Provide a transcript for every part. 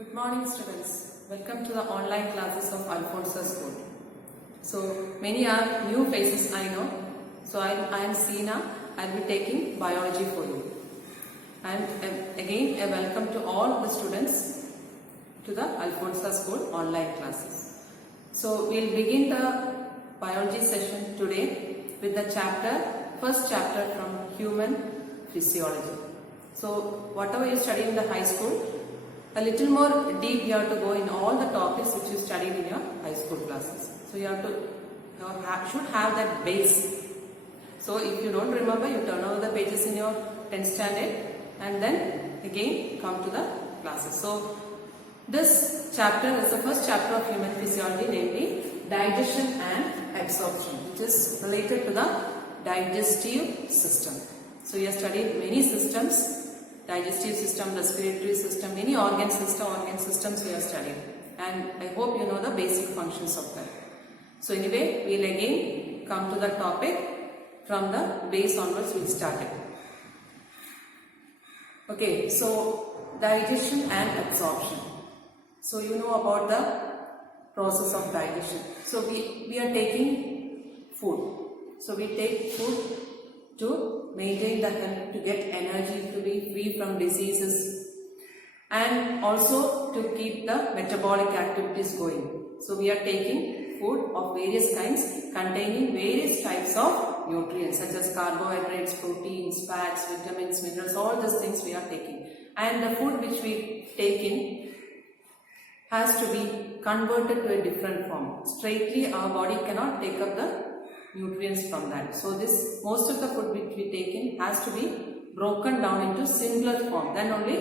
Good morning students. Welcome to the online classes of Alfonso School. So many are new faces I know. So I am Seena. I will be taking biology for you. And again a welcome to all the students to the Alfonso School online classes. So we will begin the biology session today with the first chapter from human physiology. So whatever you study in the high school, a little more deep you have to go in all the topics which you studied in your high school classes. So you have to should have that base. So if you don't remember, you turn over the pages in your 10th standard and then again come to the classes. So this chapter is the first chapter of human physiology, namely digestion and absorption, which is related to the digestive system. So you have studied many systems. Digestive system, respiratory system, many organ systems we have studied, and I hope you know the basic functions of that. So anyway, we will again come to the topic from the base onwards. We will start it. Okay, so digestion and absorption. So you know about the process of digestion. So we are taking food. So we take food to maintain the health, to get energy, to be free from diseases, and also to keep the metabolic activities going. So we are taking food of various kinds containing various types of nutrients such as carbohydrates, proteins, fats, vitamins, minerals, all these things we are taking. And the food which we take in has to be converted to a different form. Straightly our body cannot take up the nutrients from that. So most of the food which we take in has to be broken down into simpler form. Then only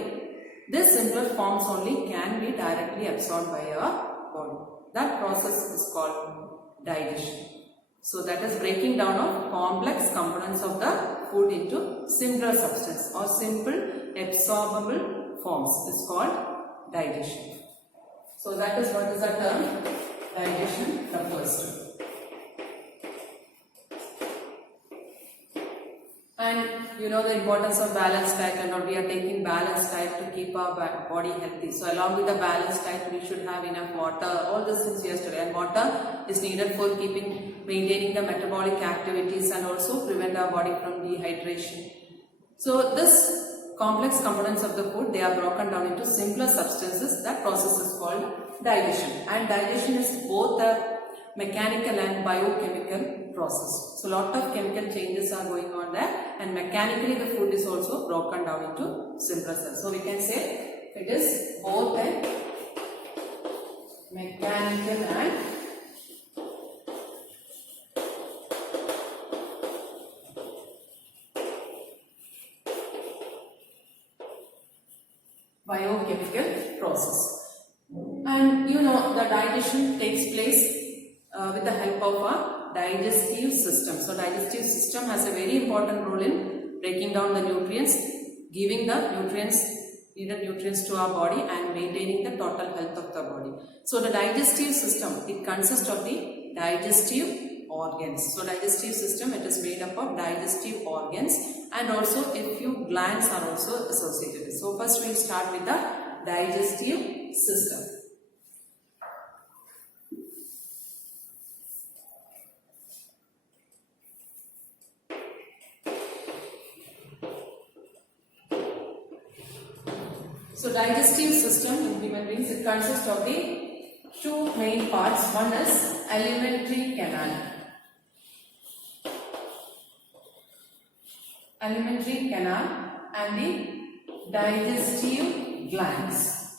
this simpler forms only can be directly absorbed by our body. That process is called digestion. So that is breaking down of complex components of the food into simpler substance or simple absorbable forms is called digestion. So that is what is the term digestion refers to. And you know the importance of balanced diet, and we are taking balanced diet to keep our body healthy. So along with the balanced diet, we should have enough water, all these things yesterday. And water is needed for maintaining the metabolic activities and also prevent our body from dehydration. So this complex components of the food, they are broken down into simpler substances. That process is called digestion. And digestion is both a mechanical and biochemical process. So lot of chemical changes are going on there, and mechanically the food is also broken down into simpler cells. So we can say it is both a mechanical and biochemical process. And you know the digestion takes place with the help of a digestive system. So digestive system has a very important role in breaking down the nutrients, giving the needed nutrients to our body and maintaining the total health of the body. So the digestive system, it consists of the digestive organs. So digestive system, it is made up of digestive organs, and also a few glands are also associated. So first we will start with the digestive system. So digestive system in human beings, it consists of the two main parts. One is alimentary canal. Alimentary canal and the digestive glands.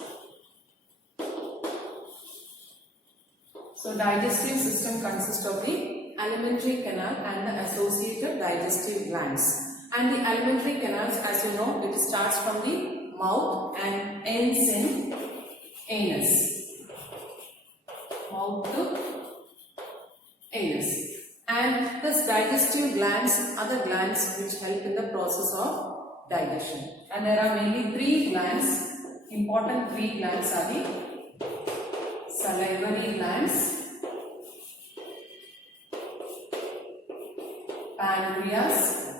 So digestive system consists of the alimentary canal and the associated digestive glands. And the alimentary canals, as you know, it starts from the mouth and ends in anus. Mouth to anus. And this digestive glands are the glands which help in the process of digestion. And there are mainly three glands. Important three glands are the salivary glands, pancreas,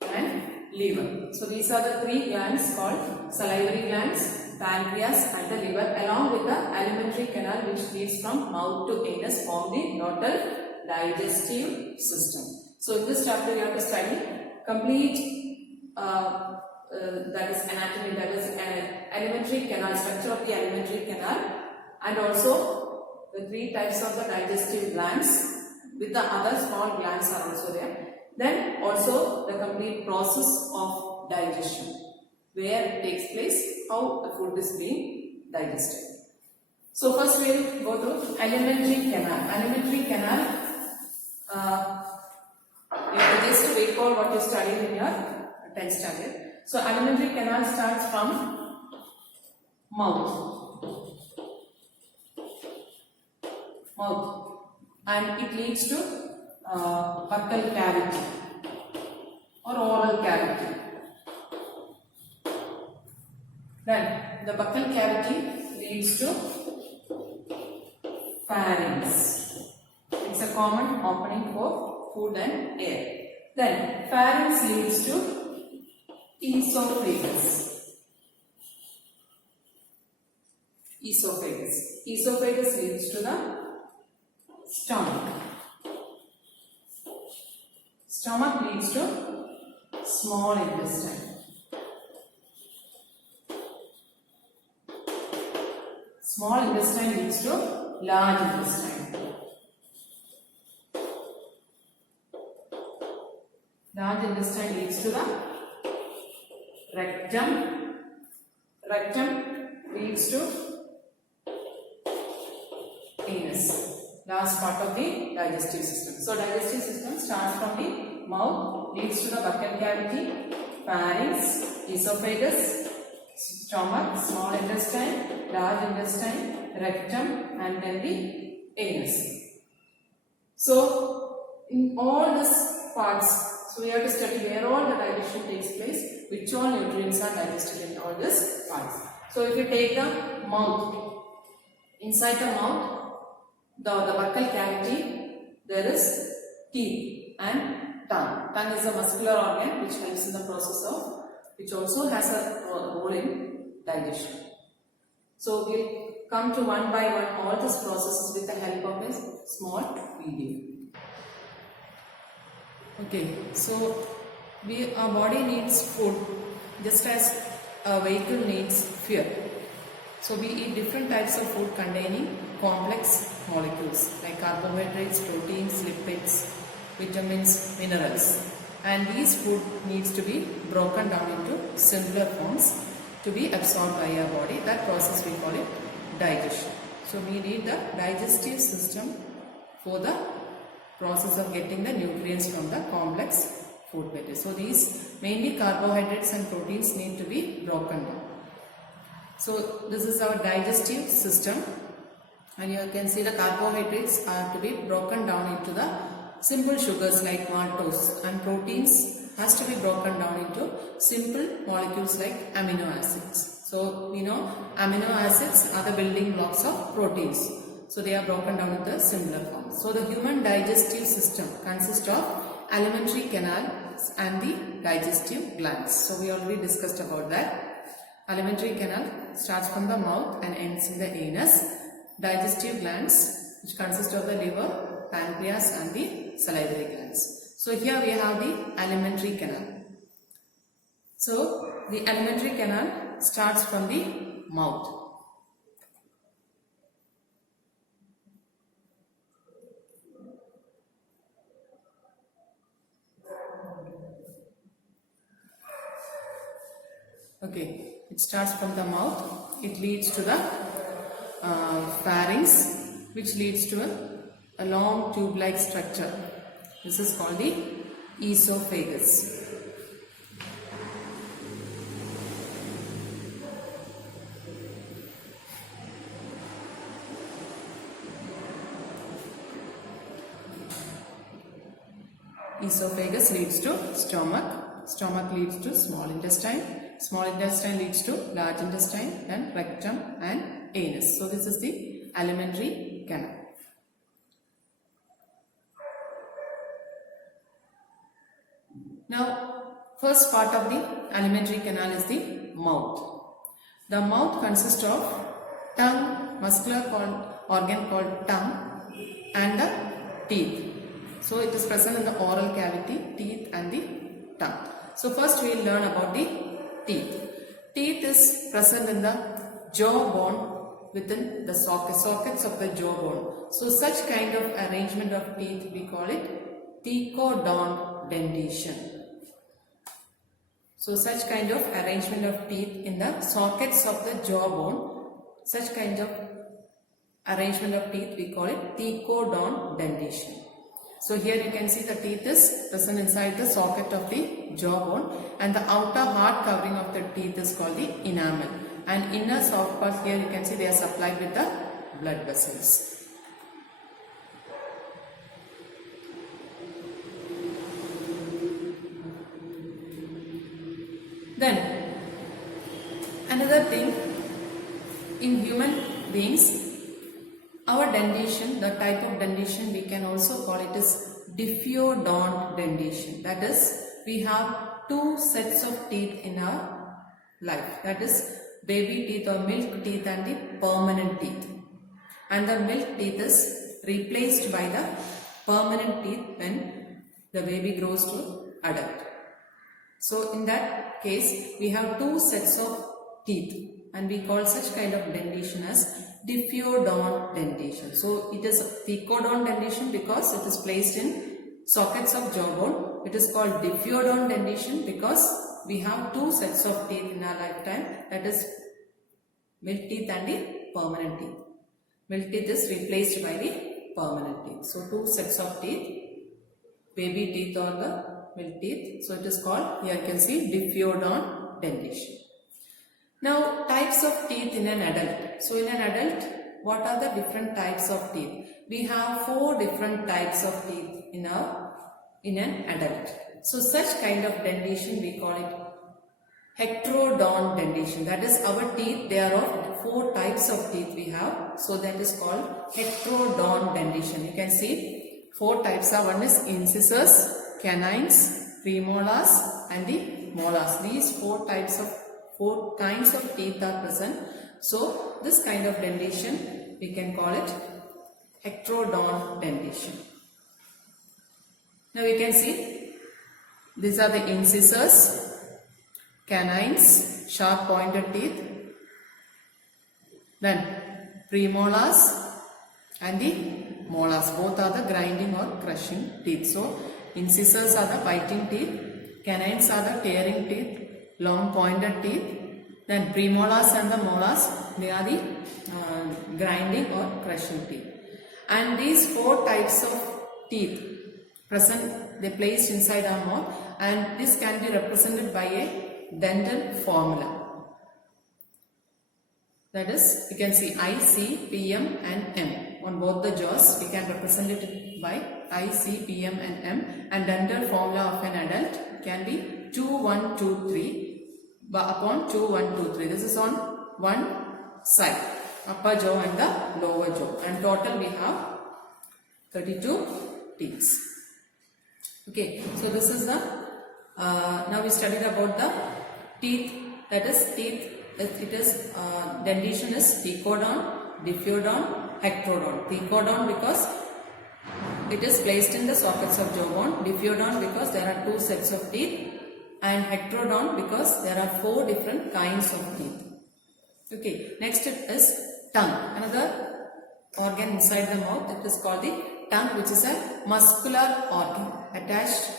and liver. So these are the three glands called salivary glands, pancreas and the liver, along with the alimentary canal which leads from mouth to anus, form the total digestive system. So in this chapter we have to study complete that is anatomy, that is alimentary canal, structure of the alimentary canal, and also the three types of the digestive glands with the other small glands are also there. Then also the complete process of digestion, where it takes place, how the food is being digested. So first we will go to alimentary canal. Alimentary canal, you have to just wait for what you studied in your 10th standard. So alimentary canal starts from mouth, and it leads to buccal cavity or oral cavity. Then the buccal cavity leads to pharynx. It's a common opening for food and air. Then pharynx leads to esophagus. Esophagus leads to the stomach. Stomach leads to small intestine. Small intestine leads to large intestine. Large intestine leads to the rectum. Rectum leads to anus. Last part of the digestive system. So digestive system starts from the mouth, leads to the buccal cavity, pharynx, esophagus, stomach, small intestine, large intestine, rectum, and then the anus. So in all these parts, so we have to study where all the digestion takes place, which all nutrients are digested in all these parts. So if you take the mouth, inside the mouth, the buccal cavity, there is teeth and tongue. Tongue is a muscular organ which helps in the process of, which also has a role in digestion. So we'll come to one by one all these processes with the help of a small video. Okay, so our body needs food just as a vehicle needs fuel. So we eat different types of food containing complex molecules like carbohydrates, proteins, lipids, vitamins, minerals. And these food needs to be broken down into simpler forms to be absorbed by our body. That process we call it digestion. So we need the digestive system for the process of getting the nutrients from the complex food matter. So these mainly carbohydrates and proteins need to be broken down. So this is our digestive system, and you can see the carbohydrates are to be broken down into the simple sugars like maltose, and proteins has to be broken down into simple molecules like amino acids. So we know amino acids are the building blocks of proteins. So they are broken down into similar form. So the human digestive system consists of alimentary canal and the digestive glands. So we already discussed about that. Alimentary canal starts from the mouth and ends in the anus. Digestive glands, which consist of the liver, pancreas and the salivary glands. So here we have the alimentary canal. So the alimentary canal starts from the mouth. Okay, it starts from the mouth. It leads to the pharynx, which leads to a long tube-like structure. This is called the esophagus. Esophagus leads to stomach. Stomach leads to small intestine. Small intestine leads to large intestine, and rectum and anus. So this is the alimentary canal. Now first part of the alimentary canal is the mouth. The mouth consists of tongue, muscular organ called tongue, and the teeth. So it is present in the oral cavity, teeth and the tongue. So first we will learn about the teeth. Teeth is present in the jawbone within the sockets of the jawbone. So such kind of arrangement of teeth we call it thecodont dentition. So such kind of arrangement of teeth in the sockets of the jawbone, such kind of arrangement of teeth we call it thecodont dentition. So here you can see the teeth is present inside the socket of the jawbone, and the outer hard covering of the teeth is called the enamel, and inner soft part here you can see they are supplied with the blood vessels. Then another thing, in human beings, our dentition, the type of dentition we can also call it is diffeodont dentition. That is, we have two sets of teeth in our life. That is, baby teeth or milk teeth and the permanent teeth. And the milk teeth is replaced by the permanent teeth when the baby grows to adult. So in that case, we have two sets of teeth, and we call such kind of dentition as diffeodont dentition. So it is thecodont dentition because it is placed in sockets of jawbone. It is called diffeodont dentition because we have two sets of teeth in our lifetime, that is milk teeth and the permanent teeth. Milk teeth is replaced by the permanent teeth. So two sets of teeth, baby teeth or the milk teeth. So it is called, here you can see, diffeodont dentition. Now, types of teeth in an adult. So in an adult, what are the different types of teeth? We have 4 different types of teeth in an adult. So such kind of dentition we call it heterodont dentition. That is, our teeth, they are of 4 types of teeth we have. So that is called heterodont dentition. You can see 4 types are, one is incisors, canines, premolars and the molars. These 4 kinds of teeth are present. So this kind of dentition we can call it heterodont dentition. Now you can see these are the incisors, canines, sharp pointed teeth, then premolars and the molars. Both are the grinding or crushing teeth. So incisors are the biting teeth, canines are the tearing teeth, long pointed teeth, then premolars and the molars, they are the grinding or crushing teeth. And these 4 types of teeth present, they placed inside our mouth, and this can be represented by a dental formula. That is, you can see I, C, P, M and M. On both the jaws, we can represent it by I, C, P, M and M, and dental formula of an adult can be 2, 1, 2, 3 upon 2, 1, 2, 3. This is on one side, upper jaw and the lower jaw, and total we have 32 teeth. Okay, so this is the, now we studied about the teeth, that is teeth, it is, dentition is thecodont, diffeodont, heterodont. Thecodont because it is placed in the sockets of jawbone, diffeodont because there are 2 sets of teeth, and heterodont because there are 4 different kinds of teeth. Okay, next is tongue, another organ inside the mouth. It is called the tongue, which is a muscular organ attached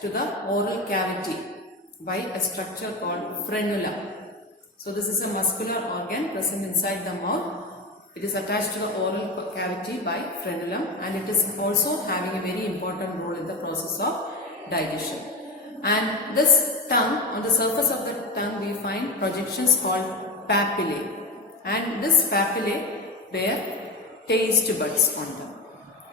to the oral cavity by a structure called frenulum. So this is a muscular organ present inside the mouth. It is attached to the oral cavity by frenulum, and it is also having a very important role in the process of digestion. And this tongue, on the surface of the tongue we find projections called papillae, and this papillae bear taste buds on them.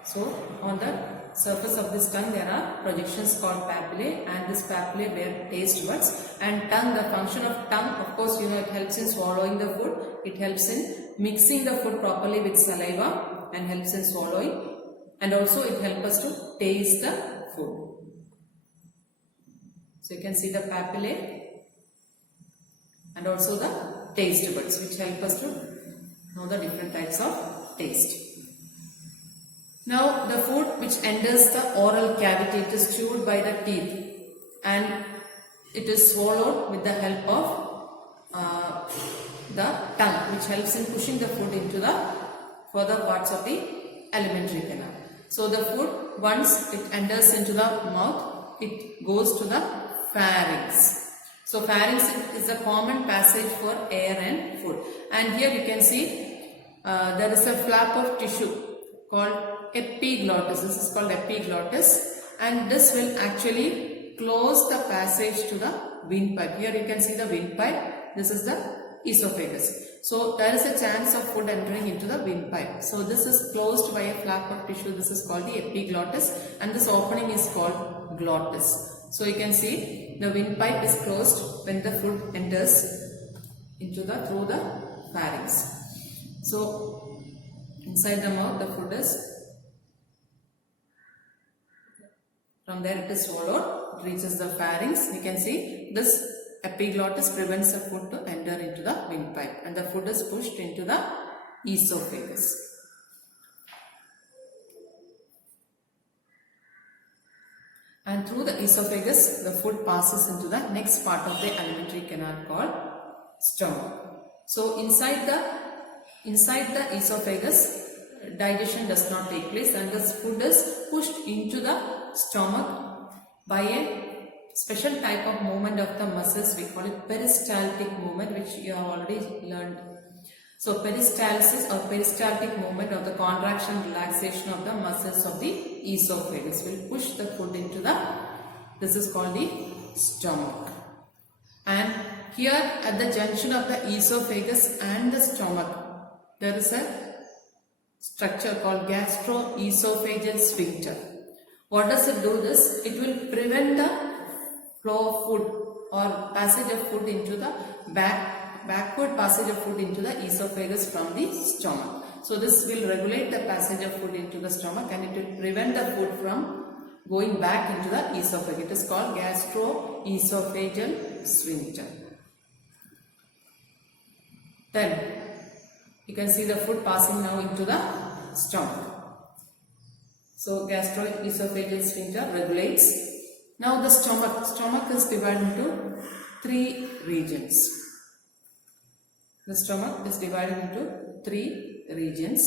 So on the surface of this tongue there are projections called papillae, and this papillae bear taste buds. And tongue, the function of tongue, of course you know, it helps in swallowing the food, it helps in mixing the food properly with saliva and helps in swallowing, and also it helps us to taste the food. So you can see the papillae and also the taste buds, which help us to know the different types of taste. Now the food which enters the oral cavity, it is chewed by the teeth and it is swallowed with the help of the tongue, which helps in pushing the food into the further parts of the alimentary canal. So the food, once it enters into the mouth, it goes to the pharynx. So pharynx is a common passage for air and food. And here you can see there is a flap of tissue called epiglottis. This is called epiglottis, and this will actually close the passage to the windpipe. Here you can see the windpipe. This is the esophagus. So there is a chance of food entering into the windpipe. So this is closed by a flap of tissue. This is called the epiglottis, and this opening is called glottis. So you can see the windpipe is closed when the food enters into through the pharynx. So inside the mouth the food is, from there it is swallowed, it reaches the pharynx. You can see this epiglottis prevents the food to enter into the windpipe, and the food is pushed into the esophagus. And through the esophagus, the food passes into the next part of the alimentary canal called stomach. So inside the esophagus, digestion does not take place, and this food is pushed into the stomach by a special type of movement of the muscles. We call it peristaltic movement, which you have already learned. So peristalsis or peristaltic movement of the contraction relaxation of the muscles of the esophagus will push the food into this is called the stomach. And here at the junction of the esophagus and the stomach, there is a structure called gastroesophageal sphincter. What does it do this? It will prevent the flow of food or passage of food into the backward passage of food into the esophagus from the stomach. So this will regulate the passage of food into the stomach, and it will prevent the food from going back into the esophagus. It is called gastroesophageal sphincter. Then you can see the food passing now into the stomach. So gastroesophageal sphincter regulates. Now the stomach is divided into 3 regions. The stomach is divided into 3 regions.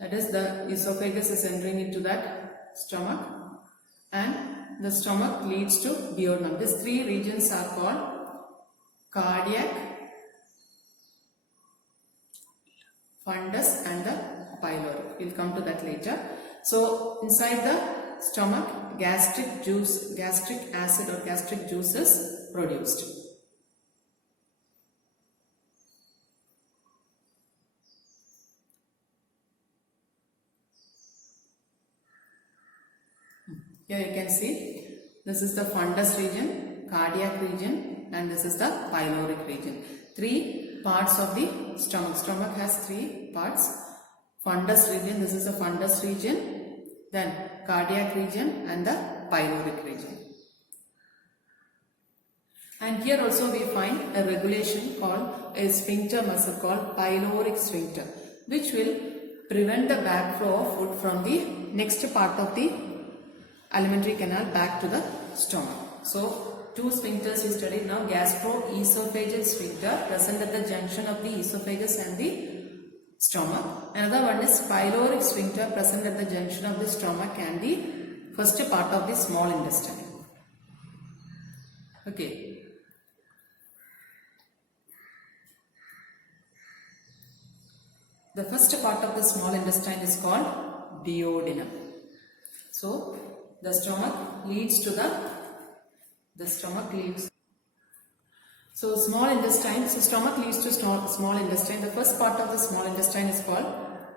That is, the esophagus is entering into that stomach, and the stomach leads to duodenum. These 3 regions are called cardiac, fundus and the pyloric. We will come to that later. So inside the stomach, gastric acid or gastric juice is produced. Here you can see this is the fundus region, cardiac region, and this is the pyloric region. 3 parts of the stomach. Stomach has 3 parts. Fundus region, this is the fundus region, then cardiac region and the pyloric region. And here also we find a regulation called a sphincter muscle called pyloric sphincter, which will prevent the backflow of food from the next part of the alimentary canal back to the stomach. So 2 sphincters we studied now. Gastroesophageal sphincter present at the junction of the esophagus and the stomach. Another one is pyloric sphincter present at the junction of the stomach and the first part of the small intestine. Okay. The first part of the small intestine is called duodenum. So the stomach leads to So small intestine, so stomach leads to small intestine. The first part of the small intestine is called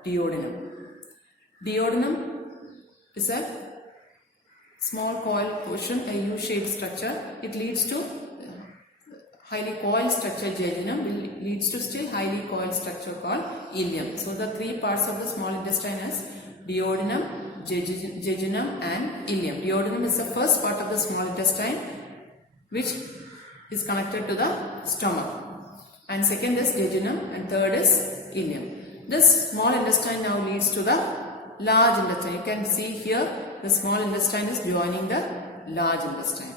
duodenum. Duodenum is a small coiled portion, a U-shaped structure. It leads to highly coiled structure jejunum, leads to still highly coiled structure called ileum. So the 3 parts of the small intestine is duodenum, jejunum and ileum. Duodenum is the first part of the small intestine. which is connected to the stomach. And second is jejunum and third is ileum. This small intestine now leads to the large intestine. You can see here the small intestine is joining the large intestine.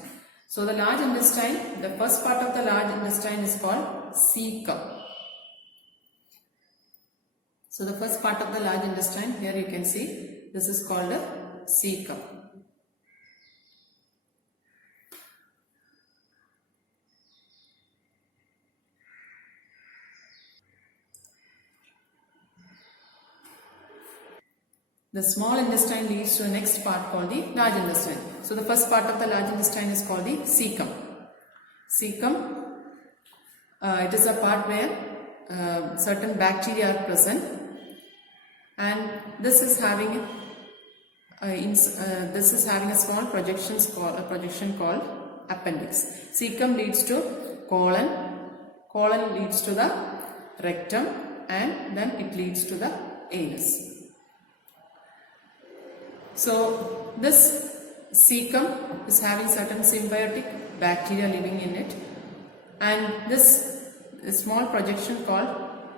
So the large intestine, the first part of the large intestine is called cecum. So the first part of the large intestine, here you can see, this is called a cecum. The small intestine leads to the next part called the large intestine. So the first part of the large intestine is called the cecum. Cecum, it is a part where certain bacteria are present, and this is having a small projection called appendix. Cecum leads to colon, colon leads to the rectum, and then it leads to the anus. So this cecum is having certain symbiotic bacteria living in it, and this small projection called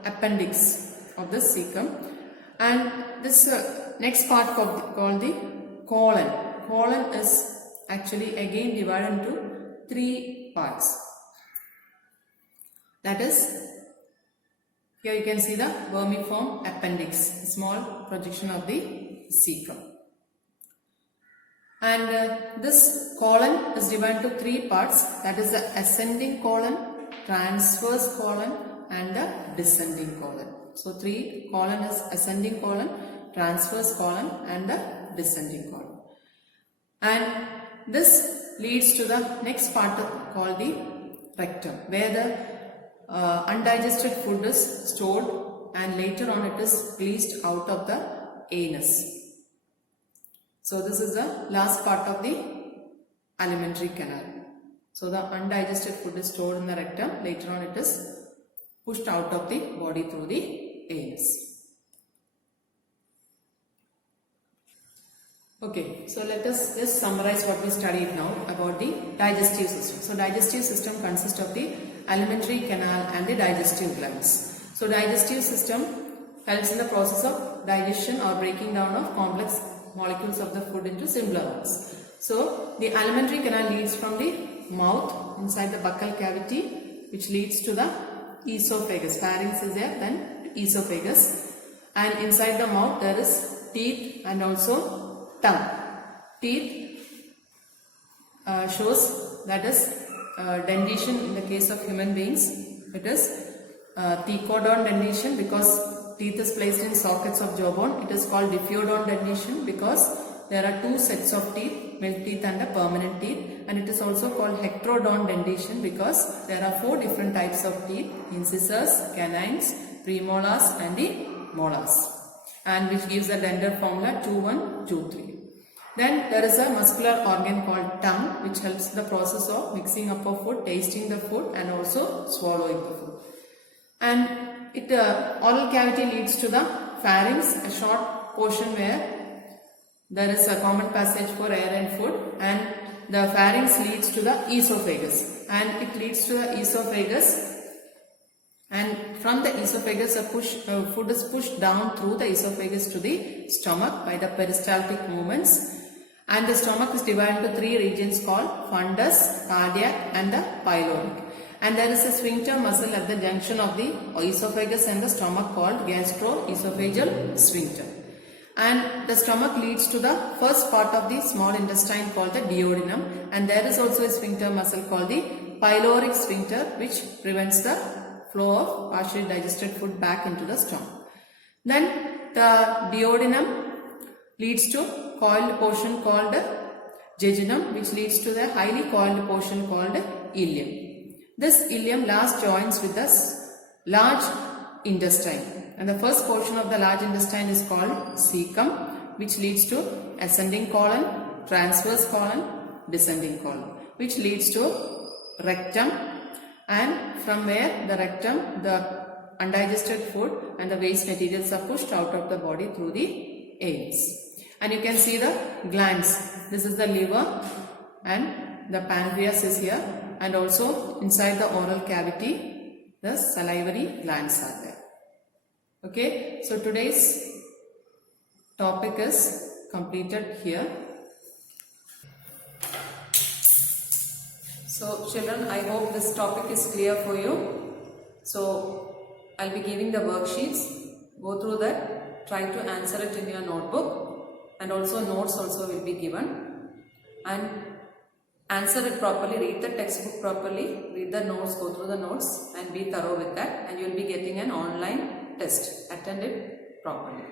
appendix of the cecum, and this next part called the colon. Colon is actually again divided into 3 parts. That is, here you can see the vermiform appendix, small projection of the cecum. And this colon is divided into 3 parts, that is the ascending colon, transverse colon and the descending colon. So 3 colon is ascending colon, transverse colon and the descending colon. And this leads to the next part called the rectum, where the undigested food is stored and later on it is released out of the anus. So this is the last part of the alimentary canal. So the undigested food is stored in the rectum, later on it is pushed out of the body through the anus. Okay, so let us just summarize what we studied now about the digestive system. So digestive system consists of the alimentary canal and the digestive glands. So digestive system helps in the process of digestion or breaking down of complex molecules of the food into simpler ones. So the alimentary canal leads from the mouth inside the buccal cavity, which leads to the esophagus. Pharynx is there, then esophagus, and inside the mouth there is teeth and also tongue. Teeth shows, that is dentition. In the case of human beings, it is thecodont dentition because teeth is placed in sockets of jawbone. It is called diffeodont dentition because there are 2 sets of teeth, milk teeth and the permanent teeth, and it is also called hectrodont dentition because there are 4 different types of teeth: incisors, canines, premolars and the molars, and which gives the dental formula 2-1, 2-3. Then there is a muscular organ called tongue, which helps the process of mixing up of food, tasting the food and also swallowing the food. And oral cavity leads to the pharynx, a short portion where there is a common passage for air and food, and the pharynx leads to the esophagus, and it leads to the esophagus, and from the esophagus food is pushed down through the esophagus to the stomach by the peristaltic movements, and the stomach is divided into 3 regions called fundus, cardiac and the pyloric. And there is a sphincter muscle at the junction of the esophagus and the stomach called gastroesophageal sphincter. And the stomach leads to the first part of the small intestine called the duodenum, and there is also a sphincter muscle called the pyloric sphincter, which prevents the flow of partially digested food back into the stomach. Then the duodenum leads to coiled portion called jejunum, which leads to the highly coiled portion called ileum. This ileum last joins with the large intestine, and the first portion of the large intestine is called cecum, which leads to ascending colon, transverse colon, descending colon, which leads to rectum, and from where the rectum, the undigested food and the waste materials are pushed out of the body through the anus. And you can see the glands. This is the liver, and the pancreas is here, and also inside the oral cavity the salivary glands are there. Okay, so today's topic is completed here. So children, I hope this topic is clear for you. So I'll be giving the worksheets. Go through that. Try to answer it in your notebook, and also notes also will be given. And answer it properly. Read the textbook properly. Read the notes. Go through the notes and be thorough with that. And you'll be getting an online test. Attend it properly.